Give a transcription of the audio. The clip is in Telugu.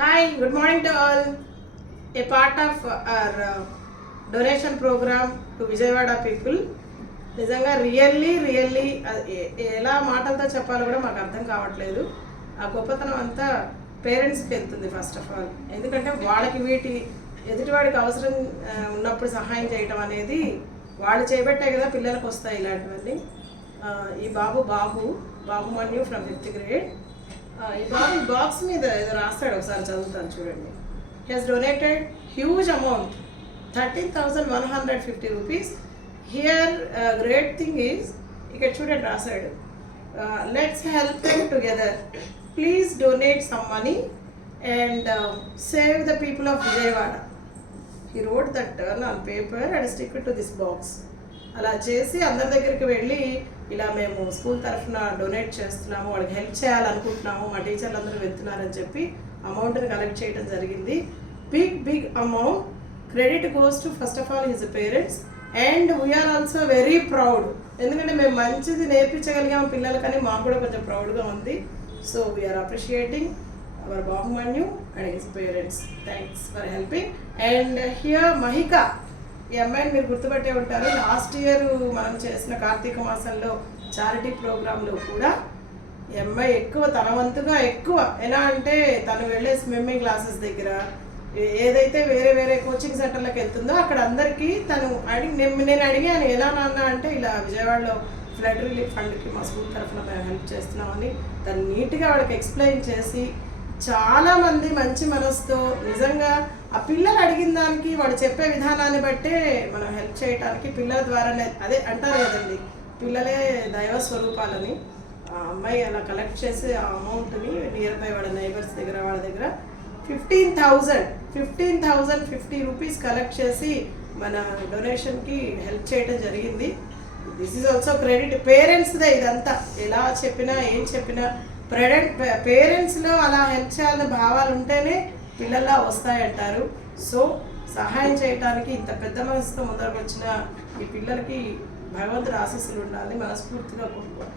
Hi, good morning to all. A part of our donation program to Vijayawada people. నిజంగా రియల్లీ ఎలా మాటలతో చెప్పాలో కూడా మాకు అర్థం కావట్లేదు. ఆ గొప్పతనం అంతా పేరెంట్స్కి వెళ్తుంది ఫస్ట్ ఆఫ్ ఆల్. ఎందుకంటే వాళ్ళకి ఎదుటివాడికి అవసరం ఉన్నప్పుడు సహాయం చేయడం అనేది వాళ్ళు చేయబట్టే కదా పిల్లలకు వస్తాయి ఇలాంటివన్నీ. ఈ బాబు మన్యు ఫ్రమ్ 5th grade. ఈ బాక్స్ మీద ఏదో రాస్తాడు, ఒకసారి చదువుతాను చూడండి. He has donated huge amount 13,150 rupees. Here great thing is, ఇక్కడ చూడండి రాశాడు, let's help them together, please donate some money and save the people of Vijayawada. He wrote that on paper and stick to this box. అలా చేసి అందరి దగ్గరికి వెళ్ళి ఇలా మేము స్కూల్ తరఫున డొనేట్ చేస్తున్నాము, వాళ్ళకి హెల్ప్ చేయాలనుకుంటున్నాము, మా టీచర్లు అందరూ వెళ్తున్నారని చెప్పి అమౌంట్ని కలెక్ట్ చేయడం జరిగింది. Big amount. Credit goes to first of all his parents and we are also very proud. ఎందుకంటే మేము మంచిది నేర్పించగలిగాము పిల్లలకని మాకు కూడా కొంచెం ప్రౌడ్గా ఉంది. So we are appreciating our Babu Manyu and his parents. Thanks for helping. And here Mahika, ఈ అమ్మాయిని మీరు గుర్తుపట్టే ఉంటారు. లాస్ట్ ఇయర్ మనం చేసిన కార్తీక మాసంలో చారిటీ ప్రోగ్రాంలో కూడా ఈ అమ్మాయి తన వంతుగా ఎక్కువ ఎలా అంటే తను వెళ్ళే స్విమ్మింగ్ క్లాసెస్ దగ్గర ఏదైతే వేరే కోచింగ్ సెంటర్లకు వెళ్తుందో అక్కడ అందరికీ తను నేను అడిగాను ఎలా నాన్న అంటే ఇలా విజయవాడలో ఫ్లడ్ రిలీఫ్ ఫండ్కి మా స్కూల్ తరఫున మేము హెల్ప్ చేస్తున్నామని తను నీట్గా వాళ్ళకి ఎక్స్ప్లెయిన్ చేసి చాలామంది మంచి మనసుతో నిజంగా ఆ పిల్లలు అడిగిన దానికి వాళ్ళు చెప్పే విధానాన్ని బట్టే మనం హెల్ప్ చేయడానికి పిల్లల ద్వారానే, అదే అంటారు కదండి పిల్లలే దైవ స్వరూపాలని. ఆ అమ్మాయి అలా కలెక్ట్ చేసి ఆ అమౌంట్ని నియర్ బై వాళ్ళ నైబర్స్ దగ్గర వాళ్ళ దగ్గర 15,050 రూపీస్ కలెక్ట్ చేసి మన డొనేషన్కి హెల్ప్ చేయడం జరిగింది. దిస్ ఈజ్ ఆల్సో క్రెడిట్ పేరెంట్స్దే. ఇదంతా ఎలా చెప్పినా ఏం చెప్పినా పేరెంట్స్లో అలా హెల్ప్ చేయాలనే భావాలు ఉంటేనే పిల్లల్లా వస్తాయంటారు. సో సహాయం చేయడానికి ఇంత పెద్ద మనసుతో ముందరకు వచ్చిన ఈ పిల్లలకి భగవంతుడి ఆశీస్సులు ఉండాలని మనస్ఫూర్తిగా కోరుకోవాలి.